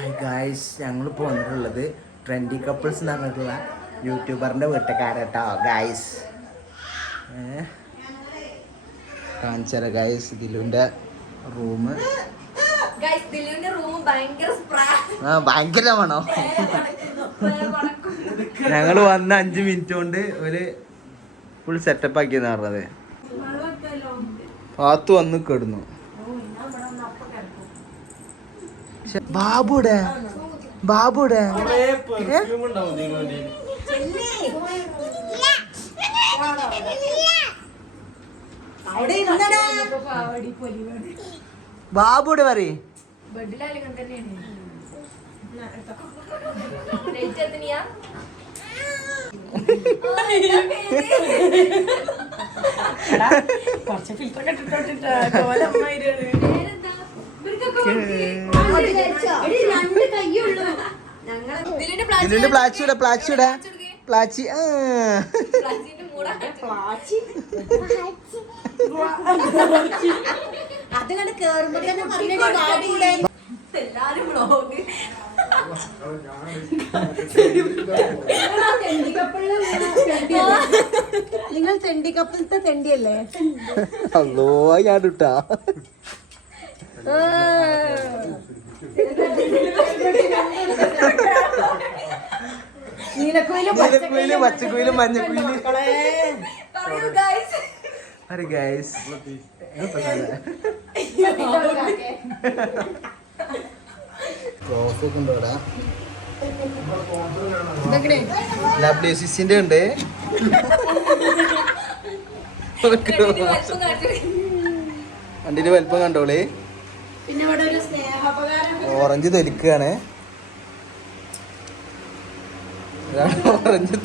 Hi guys ഞങ്ങളിപ്പോൾ വന്നിട്ടുള്ളത് trendy couples എന്ന് പറഞ്ഞിട്ടുള്ള യൂട്യൂബറിന്റെ വീട്ടുകാരട്ടോ ഗായ്സ് കാണിച്ചാല ഗായ്സ് ദിലുവിന്റെ റൂം ആ ഭയങ്കരമാണോ? ഞങ്ങൾ വന്ന അഞ്ച് മിനിറ്റ് കൊണ്ട് ഒരു ഫുൾ സെറ്റപ്പ് ആക്കിയെന്ന് പറഞ്ഞത്. പാത്തു വന്ന് കിടന്നു. ബാബുടെ? ബാബുടെ? ബാബുടെ പറയ്. കുറച്ച് ഫിൽറ്റർ ഒക്കെ ഇട്ടിട്ട് കോലമ്മായിരുന്നു പ്ലാച്ചി ഇതിന്റെ പ്ലാച്ചി. അത് കണ്ട് കേറുമ്പോ തന്നെ പറഞ്ഞിട്ട് എല്ലാരും vlog. നിങ്ങൾ തെണ്ടി കപ്പിലത്തെ തെണ്ടിയല്ലേ അല്ലോ ഞാൻ ഇട്ടാ നീലക്കുയിലും നീലക്കുയിൽ പച്ചക്കുയിലും മഞ്ഞക്കുയിലും. അരെ ഗൈസ് ലബ്ലേസിന്റെ ഉണ്ട്. വണ്ടിന്റെ വലിപ്പം കണ്ടോളേ. പിന്നെ ഇവിടെ ഓറഞ്ച് തൊലിക്കാണ്. ഓറഞ്ച്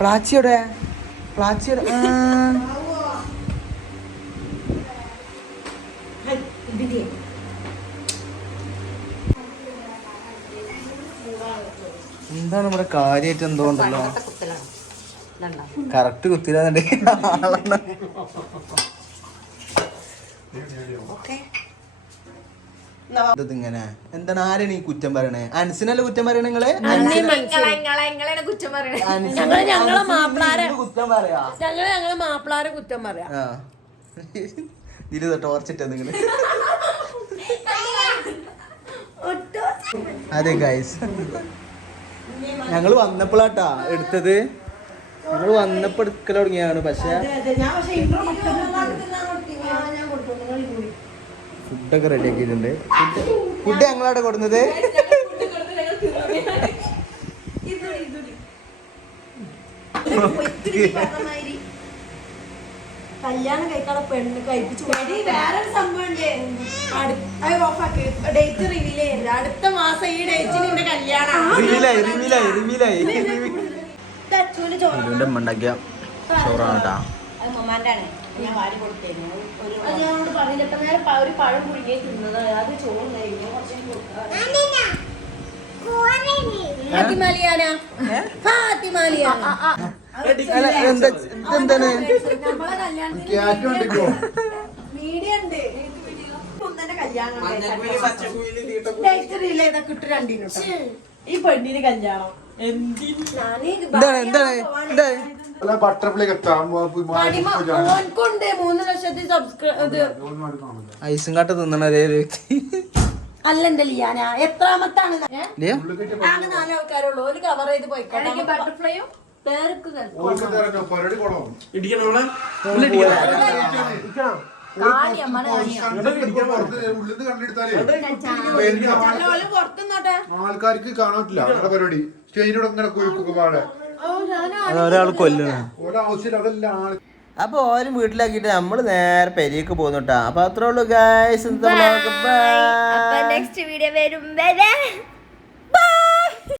പ്ലാച്ചിയുടെ. എന്താണ് നമ്മുടെ കാര്യമായിട്ട് എന്തോ ഉണ്ടല്ലോ? കറക്റ്റ് കുത്തിരാന്നുണ്ടെങ്കിൽ ഇങ്ങനെ എന്താണ്? ആരാണ് ഈ കുറ്റം പറയണേ? അൻസിനല്ലേ കുറ്റം പറയണേ നിങ്ങൾ? ഞങ്ങൾ ഞങ്ങളെ അൻസിന് മാപ്പിളാരെ- കുറ്റം പറയാ? ഞങ്ങൾ ഞങ്ങളെ മാപ്പിളാരെ കുറ്റം പറയാം. ഇതിൽ ടോർച്ചിട്ട നിങ്ങൾ. അതെ ഗൈസ് ഞങ്ങൾ വന്നപ്പോഴാട്ടാ എടുത്തത്. ഞങ്ങൾ വന്നപ്പോ എടുക്കൽ തുടങ്ങിയാണ് പക്ഷെ ഞാൻ പക്ഷേ intro ഞാൻ കൊടുത്തു നിങ്ങൾ കൂടി ഫുഡൊക്കെ റെഡി ആക്കിയിട്ടുണ്ട്. ഫുഡ് ഞങ്ങളവിടെ കൊടുക്കുന്നത് കല്യാണം കഴിക്കാതെ പെണ്ണ് കഴിപ്പിച്ചു വേറൊരു സംഭവം ഡേറ്റ് റിവീൽ ചെയ്യരുത്. അടുത്ത മാസം ഈ ഡേറ്റിന് എന്റെ കല്യാണം ചോറാണ് കേട്ടാ ഞാൻ വാരി കൊടുത്തേനെ. ഒരു പറഞ്ഞില്ല. പഴം തിന്നത്. അത് മീഡിയ ഉണ്ട്. ഈ പെണ്ണിന് കല്യാണം. എന്തിനാണ് എന്താണ്? അല്ല ബട്ടർഫ്ലൈ മൂന്ന് ലക്ഷത്തി സബ്സ്ക്രൈബ് ഐസും കാട്ട തിന്നണ ഒരേ ഒരു വ്യക്തി. അല്ലെന്റെ ലിയാന? എത്രാമത്താണ്? ഏ? ലിയ? ആകെ നാല് ആൾക്കാരുള്ളൂ. ഒരു കവർ ചെയ്ത് പോയിക്കോട്ടെ. ബട്ടർഫ്ലൈയും പേർക്ക് പുറത്തുനിന്നോട്ടെ ആൾക്കാർക്ക് കാണാൻ പറ്റില്ല. നമ്മുടെ പരിപാടി. സ്റ്റേജിനോട് ഇങ്ങനെ കുഴിക്കുക പാടെ ഒരാൾ കൊല്ലണ അപ്പൊ ഓരും വീട്ടിലാക്കിയിട്ട് നമ്മൾ നേരെ പെരിയക്ക് പോകുന്നു കേട്ടാ അപ്പൊ അത്രേ ഉള്ളൂ ഗായ്സ് നെക്സ്റ്റ് വീഡിയോ വരും. വരെ.